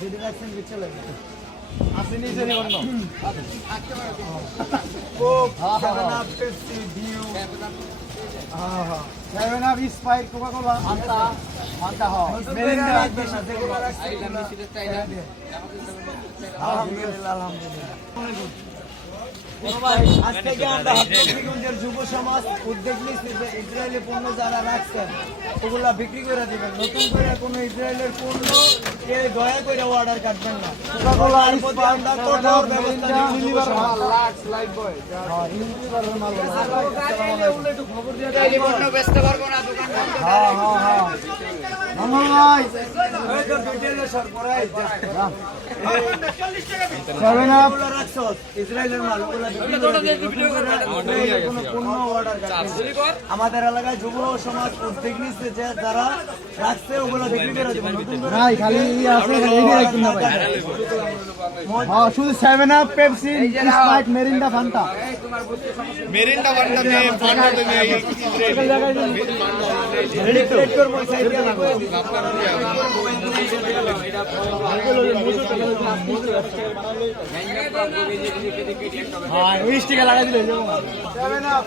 যেটা রাখছেন বিচ্ছে লাগে আপনি নিজে নিবেন না Coke 7 Up Pepsi Dew Seven Up Sprite Coca Cola আন্তা মেরিন্ডা রাখবেন না যেগুলো রাখছেন আলহামদুলিল্লাহ আলহামদুলিল্লাহ আজ থেকে আমরা হাটগঞ্জের যুব সমাজ উদ্যোগ নিচ্ছি যে ইসরায়েলি পণ্য যারা রাখছেন ওগুলা বিক্রি করে দিবেন নতুন করে কোনো ইসরায়েলের পণ্য কে দয়া করে অর্ডার কাটবেন না কোকা-কোলা, আমরা কঠোর ব্যবস্থা নিব। হ্যাঁ হ্যাঁ হ্যাঁ মামা ভাই এই তো ডিটেইলে সর পড়াই সেভেন আপ ওগুলা রাখছো ইসরায়েলের মাল ওগুলা বিক্রি করে দিবেন। কোনো পণ্য অর্ডার কাটবেন না। আমাদের এলাকায় যুব সমাজ উদ্যোগ নিচ্ছে যে যারা রাখছে ওগুলা বিক্রি করে দিবেন নতুন করে ভাই খালি আছে খালি এটাই রাখুন না ভাই হ্যাঁ শুধু Seven Up Pepsi Sprite Mirinda Fanta Mirinda বান্ডা নিয়ে ফান্ডা নিয়ে রেডি প্লেট করব সাইডে লাগবে হ্যাঁ ওই স্টিকার লাগাই দিলে যাবো সেভেন আপ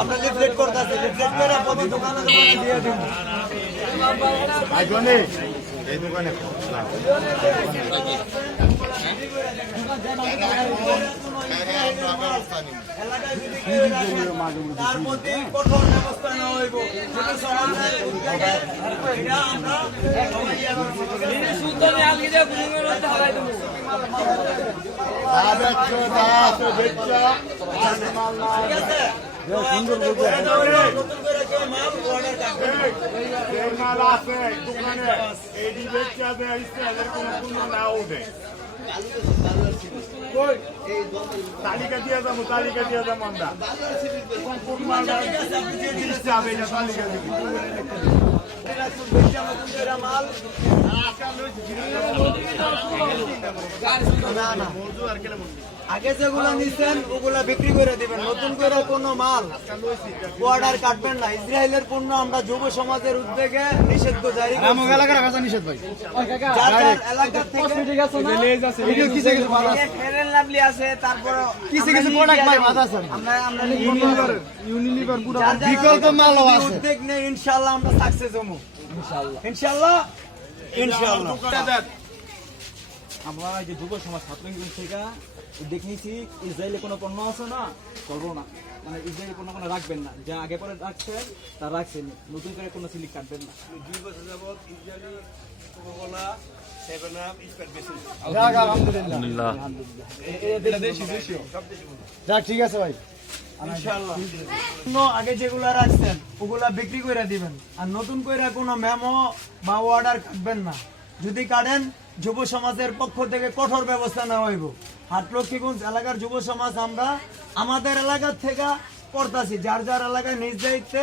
আমরা লিফলেট করতেছি লিফলেট করে প্রতি দোকানে দিয়ে দিব আইজনে এই দোকানে এলাকায় যদি কেউ রাখেন, তার প্রতি কঠোর ব্যবস্থা নেওয়া হইব যুব সমাজের উদ্যোগে এটা আমরা সবাই ইয়ে করবো। ঠিক আছে? নতুন করে কেউ মাল অর্ডার কাটবে না। মাল আছে দোকানে এডি বেচে আছে ইসরায়েলের কোনো কোনো নাও দেয় কই তালিকা দিয়ে যাবো আমরা কোন মাল দিতে হবে এটা তালিকা দিবি নতুন করে মাল না না আগে যেগুলো নিচ্ছেন ওগুলা বিক্রি করে দিবেন নতুন করে কোনো মাল অর্ডার কাটবেন না ইসরায়েলের পণ্য আমরা যুব সমাজের উদ্যোগে নিষেধ জারি করছি। আমার এলাকার কাছে নিষেধ ভাই যার যার এলাকা থেকে ভিডিও কিছু কিছু ভালো আছে ফেরেন লাভলি আছে তারপর কিছু কিছু প্রোডাক্ট ভাই ভালো আছে আমরা ইউনিলিভার পুরো যার যার বিকল্প এলাকা মালও থেকে আছে উদ্যোগ নেই ইনশাআল্লাহ আমরা সাকসেস হবো ইনশাআল্লাহ আমরা এই যে যুব সমাজ ছাত্রলীগ থেকে দেখেছি ইসরায়েলে কোনো পণ্য আছে না চলবো না মানে ইসরায়েলের পণ্য কোনো রাখবেন না যা আগে পরে রাখছে তা রাখছেন নতুন করে কোনো সিলিক কাটবেন না 2 বছর যাবত ইসরায়েলি কোকা-কোলা 7 আপ স্প্রাইট বেশি যাক আলহামদুলিল্লাহ এটা দেশি যাক ঠিক আছে ভাই ইনশাআল্লাহ আগে যেগুলা রাখছেন ওগুলা বিক্রি করে দিবেন আর নতুন করে কোনো মেমো বা অর্ডার কাটবেন না যদি কাটেন যুব সমাজের পক্ষ থেকে কঠোর ব্যবস্থা নেওয়া হইব হাটলক্ষ্মীগঞ্জ এলাকার যুব সমাজ আমরা আমাদের এলাকার থেকে করতেছি যার যার এলাকায় নিজ দায়িত্বে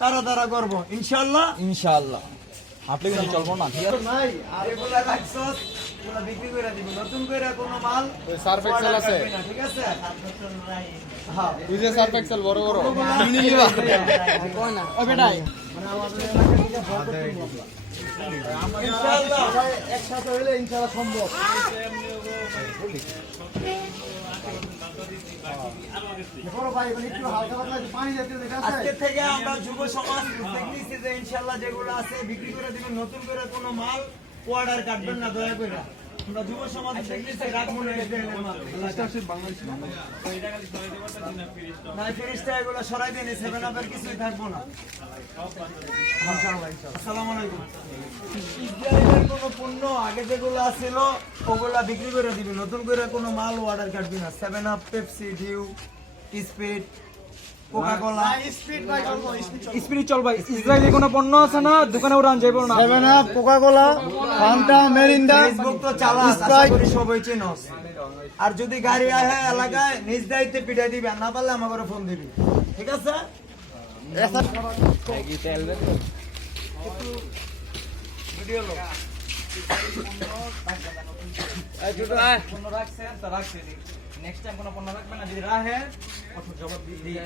তারা করবো ইনশাআল্লাহ ইনশাআল্লাহ আপনি কিন্তু চলবো না ঠিক আছে নাই আর এগুলা রাখছস এগুলা বিক্রি করে দিবি নতুন করে কোনো মাল সার্ফ এক্সেল আছে কাটবি না, ঠিক আছে হ্যাঁ এই যে সার্ফ এক্সেল বড় বড় ও বেটাই ইনশাআল্লাহ একসাথে হইলে ইনশাআল্লাহ সম্ভব বড় ভাই মানে একটু হালকা পাতলা পানি জাতীয় দেখা আছে আজকে থেকে আমরা যুব সমাজ উদ্যোগ নিচ্ছি যে ইনশাআল্লাহ যেগুলো আছে বিক্রি করে দিবেন নতুন করে কোনো মাল অর্ডার কাটবেন না দয়া করে আমরা যুব সমাজ উদ্যোগ নিচ্ছি রাখবো না ইসরায়েলের মাল না ফিরিস্তা এগুলো সরাই দেন 7 আপের কিছুই থাকবো না আসসালামু আলাইকুম ইসরায়েলের কোনো পণ্য আগে যেগুলো ছিল ওগুলা বিক্রি করে দিবি নতুন করে কোনো মাল অর্ডার কাটবি না 7 Up Pepsi Dew Speed Coca Cola Sprite চল ভাই ইসরায়েলে কোনো পণ্য আছে না দোকানে উড়ান যাইবো না seven up Coca-Cola Fanta Mirinda Facebook তো চালাস আশা করি সবাই চিনস আর যদি গাড়ি আহে এলাকায় নিজ দায়িত্বে পিটাই দিবি আর না পারলে আমাকে ফোন দিবি ঠিক আছে ভিডিও পণ্য রাখছেন তা রাখছেন, নেক্সট টাইম কোনো পণ্য রাখবেন না, যদি রাখেন কঠোর জবাব দিয়ে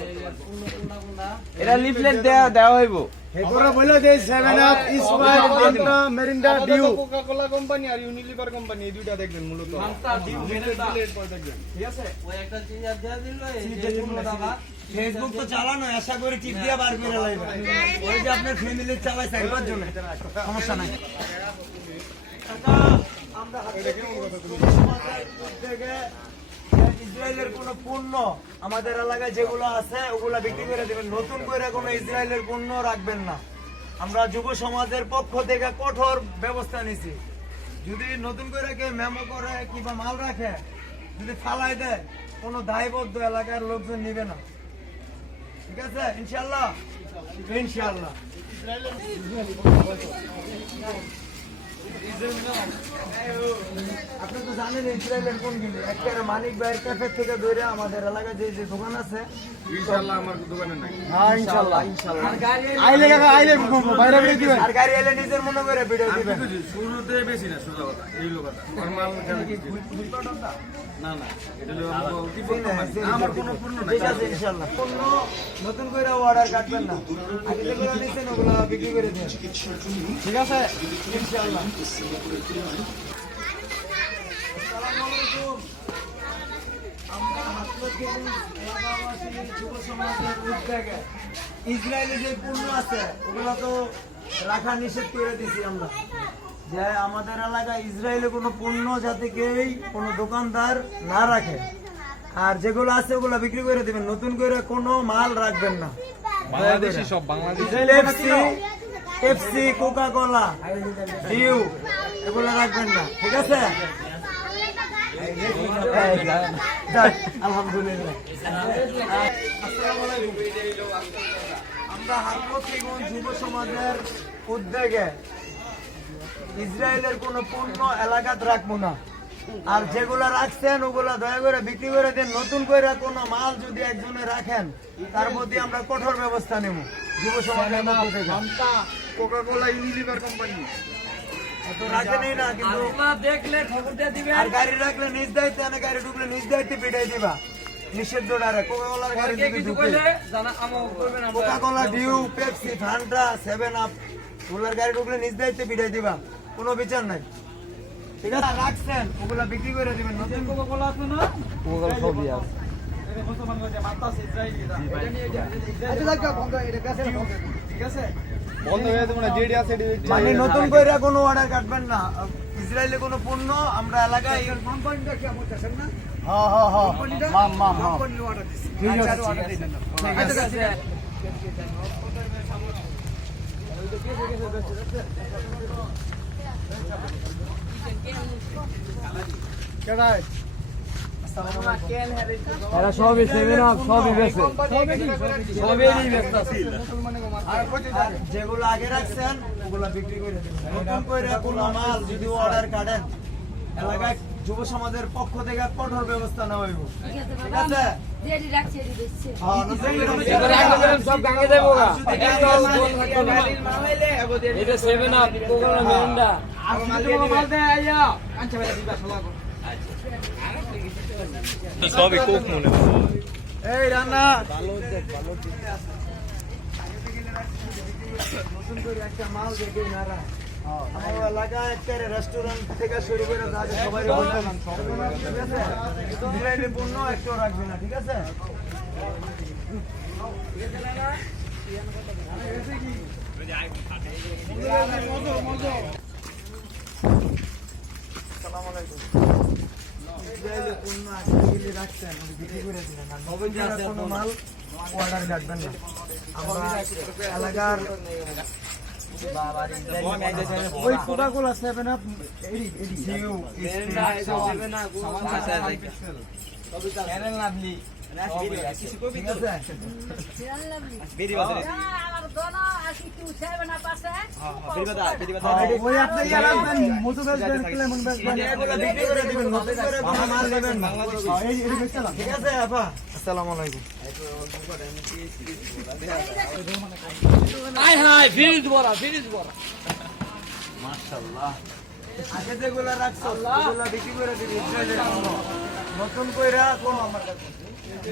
এটা লিফলেট দেওয়া হইব এরপরে বলে দেই 7 Up Sprite Fanta Mirinda Dew Coca Cola company আর ইউনিলিভার কোম্পানি এই দুইটা দেখবেন মূলত ফান্টা ডিউ মেরিন্ডা দেখবেন ঠিক আছে, ওই একটা জিনিস দেয়া দিল এই যে কোনো দাদা ফেসবুক তো চালানো, আশা করি টিপ দিয়ে বার করে লাইবে। ওই যে আপনার ফ্যামিলি চালায় চাইবার জন্য সমস্যা নাই। আমরা ইসরায়েলের কোন পণ্য আমাদের এলাকায় যেগুলো আছে ওগুলা বিক্রি করে দেবেন, নতুন করে কোনো ইসরায়েলের পণ্য রাখবেন না। আমরা যুব সমাজের পক্ষ থেকে কঠোর ব্যবস্থা নিছি। যদি নতুন করে কেউ মেমো করে কিংবা মাল রাখে, যদি ফালাই দেয়, কোনো দায়বদ্ধ এলাকার লোকজন নিবে না। ঠিক আছে, ইনশাল্লাহ ইনশাল্লাহ। আপনি তো জানেন ইসরায়েলের কোন গিলি, একটা মানিক ভাইয়ের ক্যাফে থেকে ধরে আমাদের এলাকায় যে যে দোকান আছে ইনশাআল্লাহ আমার দোকানে নাই। হ্যাঁ ইনশাআল্লাহ ইনশাল্লাহ। আর গাড়ি আইলে কাকা আইলে বাইরে বেরিয়ে দিবেন আর গাড়ি এলে নিজের মনে করে ভিডিও দিবেন। শুরুতে বেশি না, সোজা কথা এই লোকটা নরমাল না না, এটা হলো আমার কোনো পূর্ণ নাই। ঠিক আছে ইনশাল্লাহ। পণ্য নতুন করে অর্ডার কাটবেন না, আগে যেগুলো নিচ্ছেন ওগুলো বিক্রি করে দিন। ঠিক আছে ইনশাল্লাহ। আসসালামু আলাইকুম। আমরা হাসপাতাল এলাকাবাসী যুব সমাজের উদ্যোগে ইসরায়েলে যে পণ্য আছে ওগুলো তো রাখা নিষেধ করে দিছি আমরা, যে আমাদের এলাকায় ইসরায়েলে কোনো পণ্য যাতে কেউই কোনো দোকানদার না রাখে, আর যেগুলো আছে ওগুলো বিক্রি করে দিবেন, নতুন করে কোনো মাল রাখবেন না। বাংলাদেশি সব পেপসি, কোকা কোলা, ডিউ এগুলো রাখবেন না। ঠিক আছে, যাক, আলহামদুলিল্লাহ। আসসালামু আলাইকুম। আমরা হারমতিগঞ্জ যুব সমাজের উদ্যোগে ইসরায়েলের কোনো পণ্য এলাকাত রাখবো না, আর যেগুলা রাখছেন ওগুলা দয়া করে বিক্রি করে দেন। নতুন করে কোনো মাল যদি একজনে রাখেন তার প্রতি আমরা কঠোর ব্যবস্থা নেব যুব সমাজের পক্ষ থেকে। কোকা-কোলা ইউনিলিভার কোম্পানি তো রাখেনই না, কিন্তু দেখলে খবর দিয়ে দিবেন। আর গাড়ি রাখলে নিজ দায়িত্বে আনে, গাড়ি ঢুকলে নিজ দায়িত্বে পিটাই দিবা। নিষিদ্ধ ডারে কোকা-কোলার গাড়ি যদি ঢুকে, Coca Cola, Dew, Pepsi, Fanta, 7 Up ওগুলার গাড়ি ঢুকলে নিজ দায়িত্বে পিটাই দিবা, কোনো বিচার নাই। ঠিক আছে, রাখছেন ওগুলা বিক্রি করে দিবেন। নতুন কোকা-কোলা আছে না? কোকা-কোলা সবই আছে এটা মুসলমান যে মাত্রা আছে ইসরায়েলি এটা নিয়ে যা। আচ্ছা লাগা বন্ধ এটা কাছে ঠিক আছে, বন্ধ হয়ে যাবে না, যেডি আছে মানে নতুন করে কোনো অর্ডার কাটবেন না। ইসরায়েলে কোনো পণ্য আমরা এলাকায় কোম্পানিটা কি আমার কাছে না? হ্যাঁ হ্যাঁ হ্যাঁ মাম মাম হ্যাঁ ঠিক আছে, ঠিক আছে কেডাই এরা সবই 7 আপ সবই বেচে, সবই বেচতে আছে। আর যেগুলো আগে রাখছেন ওগুলা বিক্রি করে দিবেন। নতুন করে কোনো মাল যদি অর্ডার কাটেন এলাকায় যুব সমাজের পক্ষ থেকে কঠোর ব্যবস্থা নেওয়া হইব। ঠিক আছে, যেটি রাখছে এটি বেচছে। হ্যাঁ, নতুন করে এগুলো রাখবেন সব গাঙ্গে দেবো গা। এটা 7 আপ কোকা-কোলা মিরিন্ডা আর মাল দে আইয়া কাঞ্চা ভাই দিবা শালা কো। সবই কোক মনে হয়। এই রান্না নতুন করে একটা মাল দেখে নারা আমার এলাকায় একটা রেস্টুরেন্ট থেকে শুরু করে যা আছে সবাই বলতে ঠিক আছে, ইসরায়েলি পণ্য একটু রাখবে না। ঠিক আছে, আসসালামু আলাইকুম। ইসরায়েলি পণ্য আজকে রাখছেন বিক্রি করে দিলেন, আর নতুন করে কোনো মাল অর্ডার কাটবেন না। আমরা এলাকার ওই কোকা-কোলা 7 আপ ডিউ, ঠিক আছে, আমার দোনো আসি তুই চাইবে না পাশে। ওই আপনি ইয়া রাখবেন মোটরসাইকেল ক্লেমন ব্যাগ এগুলো বিক্রি করে দিবেন, নতুন করে কোনো মাল নেবেন না। এই এই বেচলাম ঠিক আছে আপা, আসসালামু আলাইকুম। হাই হাই ফ্রিজ বড়া, ফ্রিজ বড়া। মাশাআল্লাহ, আগে যেগুলা রাখছো ওগুলা বিক্রি করে দিবি ইসরায়েলের পণ্য। নতুন কইরা কোন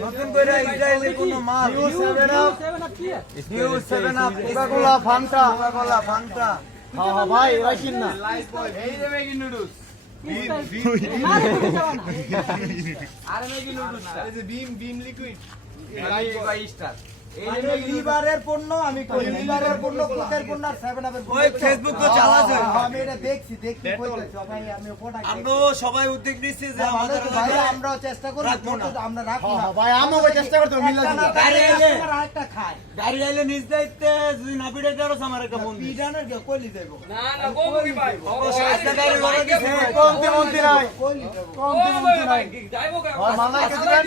নতুন কইরা ইসরায়েলের কোনো মাল হিউ 7 আপ কোকা-কোলা ফান্টা হ্যাঁ ভাই রাখিন না এই যে ম্যাগি নুডলস এই যে বিম লিকুইড লিভারের পণ্য আমি কই লিভারের পণ্য কোকের পণ্য আর 7 আপের পণ্য ওই ফেসবুক তো চালাছে আমি এটা দেখছি কইতেছি ভাই আমি প্রোডাক্ট আমরা সবাই উদ্যোগ নিচ্ছি যে আমাদের আমাদের ভাই আমরা চেষ্টা করব রাখবো না। আমরা রাখবো না ভাই আমও চেষ্টা করতে মিলা দিই গাড়ি আইলে একটা খায় গাড়ি আইলে নিজ দায়িত্বে যদি না পিড়ে দেওয়ার আমার একটা মন দিই পিডানের কে কইলি দেব অবশ্যই একটা গাড়ি লড়া দিছে কমতে মন্তি নাই কমতে মন্তি নাই হয় মালাই কে দিবেন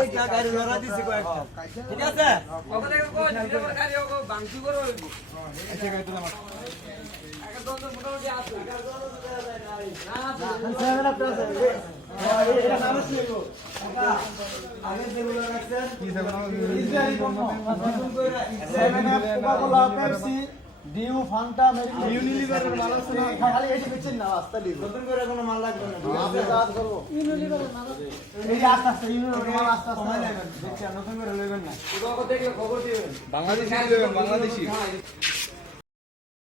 আজকে গাড়ি লড়া দিছে কয়েকটা ঠিক আছে আগে যেগুলো রাখছেন ইসরায়েলি পণ্য নতুন করে 7 Up Coca Cola Pepsi Dew Fanta Mirinda ইউনিলিভারের মাল আছে না খালি এসে বেচেন না আস্তে লিব নতুন করে কোনো মাল লাগবে না আপনি কাজ করব এই যে আস্তে আস্তে ইউনিলিভারের মাল আস্তে সময় আস্তে নেবেন দেখছেন নতুন করে লইবেন না বাংলাদেশি